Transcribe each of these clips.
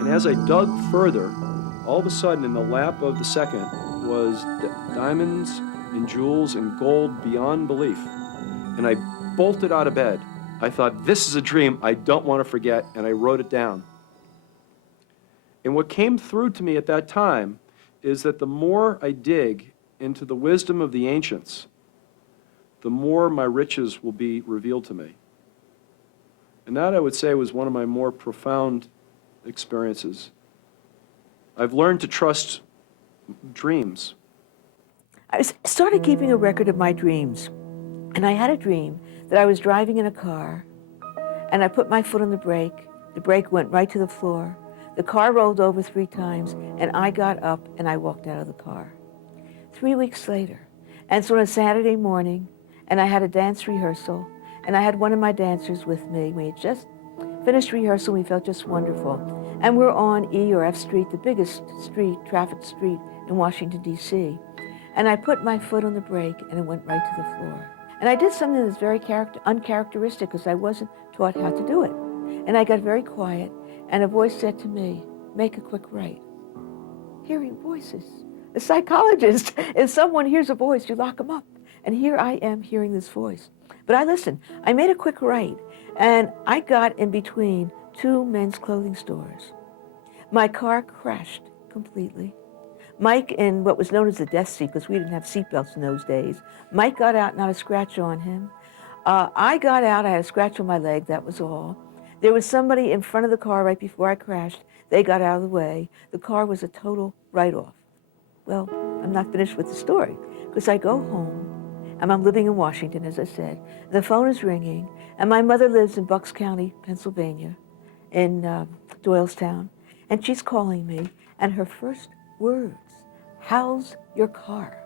And as I dug further, all of a sudden in the lap of the second was diamonds and jewels and gold beyond belief. And I bolted out of bed. I thought, this is a dream I don't want to forget, and I wrote it down. And what came through to me at that time is that the more I dig into the wisdom of the ancients, the more my riches will be revealed to me. And that, I would say, was one of my more profound experiences. I've learned to trust dreams. I started keeping a record of my dreams. And I had a dream that I was driving in a car, and I put my foot on the brake went right to the floor, the car rolled over 3 times, and I got up and I walked out of the car. 3 weeks later, and so on a Saturday morning, and I had a dance rehearsal, and I had one of my dancers with me. We had just finished rehearsal, we felt just wonderful. And we're on E or F Street, the biggest street, traffic street in Washington, D.C. And I put my foot on the brake and it went right to the floor. And I did something that's very uncharacteristic because I wasn't taught how to do it. And I got very quiet, and a voice said to me, make a quick right. Hearing voices. A psychologist, if someone hears a voice, you lock them up. And here I am hearing this voice. But I listened. I made a quick right, and I got in between 2 men's clothing stores. My car crashed completely. Mike, in what was known as the death seat, because we didn't have seatbelts in those days, Mike got out, not a scratch on him. I got out, I had a scratch on my leg, that was all. There was somebody in front of the car right before I crashed. They got out of the way. The car was a total write-off. Well, I'm not finished with the story, because I go home, and I'm living in Washington, as I said. The phone is ringing, and my mother lives in Bucks County, Pennsylvania, in Doylestown, and she's calling me, and her first words, how's your car?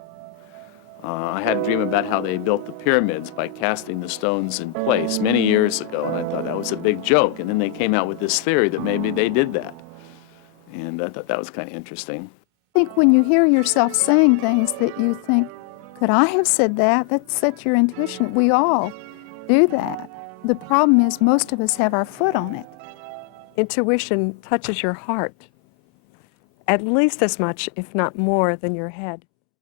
I had a dream about how they built the pyramids by casting the stones in place many years ago, and I thought that was a big joke. And then they came out with this theory that maybe they did that. And I thought that was kind of interesting. I think when you hear yourself saying things that you think, could I have said that? That's your intuition. We all do that. The problem is most of us have our foot on it. Intuition touches your heart at least as much, if not more, than your head.